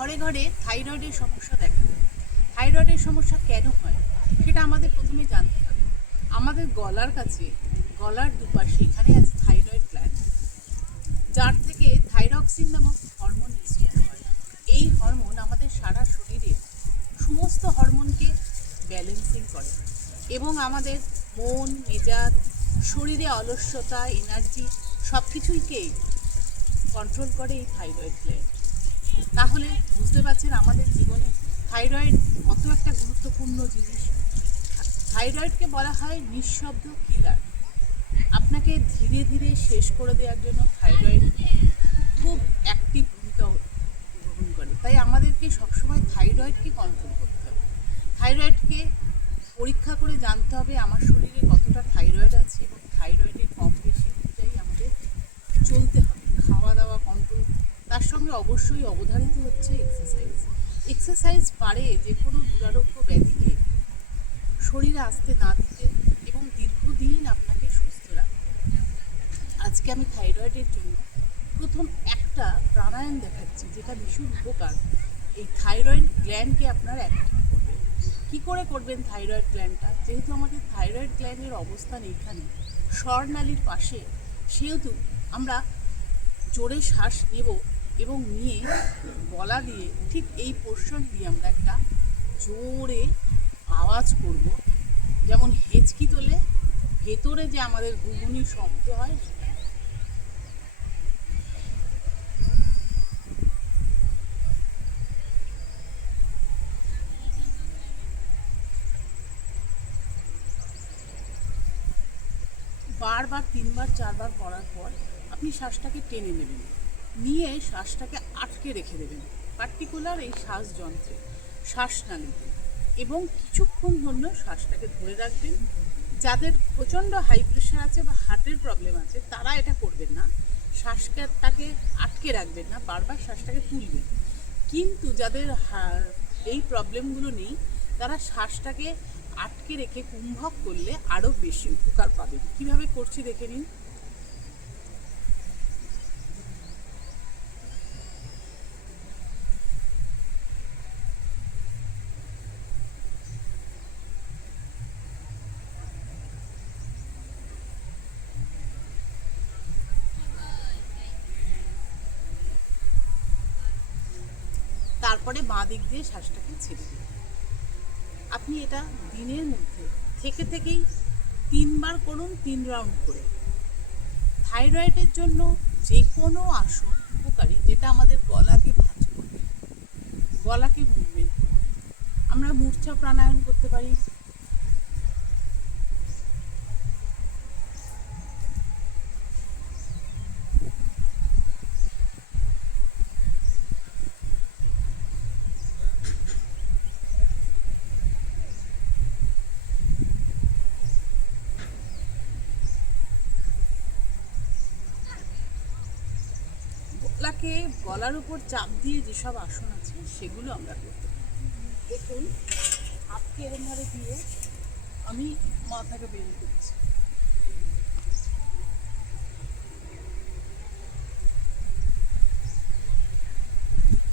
ঘরে ঘরে থাইরয়েডের সমস্যা দেখা দেয়। থাইরয়েডের সমস্যা কেন হয় সেটা আমাদের প্রথমে জানতে হবে। আমাদের গলার কাছে, গলার দুপাশে এখানে আছে থাইরয়েড গ্ল্যান্ড, যার থেকে থাইরক্সিন নামক হরমোন নিঃসৃত হয়। এই হরমোন আমাদের সারা শরীরের সমস্ত হরমোনকে ব্যালেন্সিং করে এবং আমাদের মন, মেজাজ, শরীরে অলস্যতা, এনার্জি সব কিছুইকে কন্ট্রোল করে এই থাইরয়েড গ্ল্যান্ড। তাহলে বুঝতে পারছেন আমাদের জীবনে থাইরয়েড কত একটা গুরুত্বপূর্ণ জিনিস। থাইরয়েডকে বলা হয় নিঃশব্দ কিলার। আপনাকে ধীরে ধীরে শেষ করে দেওয়ার জন্য থাইরয়েড খুব অ্যাক্টিভ ভূমিকা গ্রহণ করে। তাই আমাদেরকে সবসময় থাইরয়েডকে কন্ট্রোল করতে হবে। থাইরয়েডকে পরীক্ষা করে জানতে হবে আমার শরীরে কতটা থাইরয়েড আছে এবং থাইরয়েডের কম বেশি অনুযায়ী আমাদের চলতে হবে। খাওয়া দাওয়া কন্ট্রোল, তার সঙ্গে অবশ্যই অবধারিত হচ্ছে এক্সারসাইজ। এক্সারসাইজ পারে যে কোনো দুরারোগ্য ব্যাধিকে শরীরে আসতে না দিতে এবং দীর্ঘদিন আপনাকে সুস্থ রাখতে। আজকে আমি থাইরয়েডের জন্য প্রথম একটা প্রাণায়াম দেখাচ্ছি, যেটা ভীষণ উপকার এই থাইরয়েড গ্ল্যান্ডকে আপনার অ্যাক্টিভ করবে। কী করে করবেন থাইরয়েড গ্ল্যান্ডটা? যেহেতু আমাদের থাইরয়েড গ্ল্যান্ডের অবস্থান এইখানে স্বরনালীর পাশে, সেহেতু আমরা জোরে শ্বাস নেব এবং নিয়ে গলা দিয়ে ঠিক এই পোর্শন দিয়ে আমরা একটা জোরে আওয়াজ করব, যেমন হেঁচকি তোলে ভেতরে যে আমাদের গুনগুনি শব্দ হয়। বারবার 3বার 4বার করার পর আপনি শ্বাসটাকে টেনে নেবেন, নিয়ে শ্বাসটাকে আটকে রেখে দেবেন পার্টিকুলার এই শ্বাসযন্ত্রে, শ্বাসনালীতে, এবং কিছুক্ষণ জন্য শ্বাসটাকে ধরে রাখবেন। যাদের প্রচণ্ড হাই প্রেশার আছে বা হার্টের প্রবলেম আছে তারা এটা করবেন না, শ্বাসটাকে আটকে রাখবেন না, বারবার শ্বাসটাকে তুলবেন। কিন্তু যাদের এই প্রবলেমগুলো নেই তারা শ্বাসটাকে আটকে রেখে কুম্ভক করলে আরও বেশি উপকার পাবেন। কীভাবে করছি দেখে নিন। তারপরে বাঁ দিক দিয়ে শ্বাসটাকে ছেড়ে দিন। আপনি এটা দিনের মধ্যে থেকে থেকেই 3বার করুন, 3 রাউন্ড করে। থাইরয়েডের জন্য যে কোনো আসন উপকারী, যেটা আমাদের গলাকে ভাঁজ করবে, গলাকে মুভমেন্ট করবে। আমরা মূর্ছা প্রাণায়াম করতে পারি। গলার উপর চাপ দিয়ে যেসব আসন আছে সেগুলো আমরা করতে পারি। দেখুন, হাতকে এরমভাবে দিয়ে আমি মাথাকে বের করছি।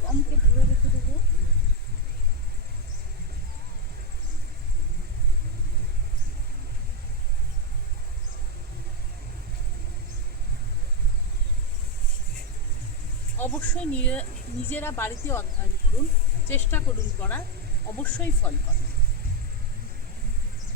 আমাকে ধরে রেখে দেবো। অবশ্যই নিজেরা বাড়িতে অধ্যয়ন করুন, চেষ্টা করুন করার, অবশ্যই ফল পাবেন।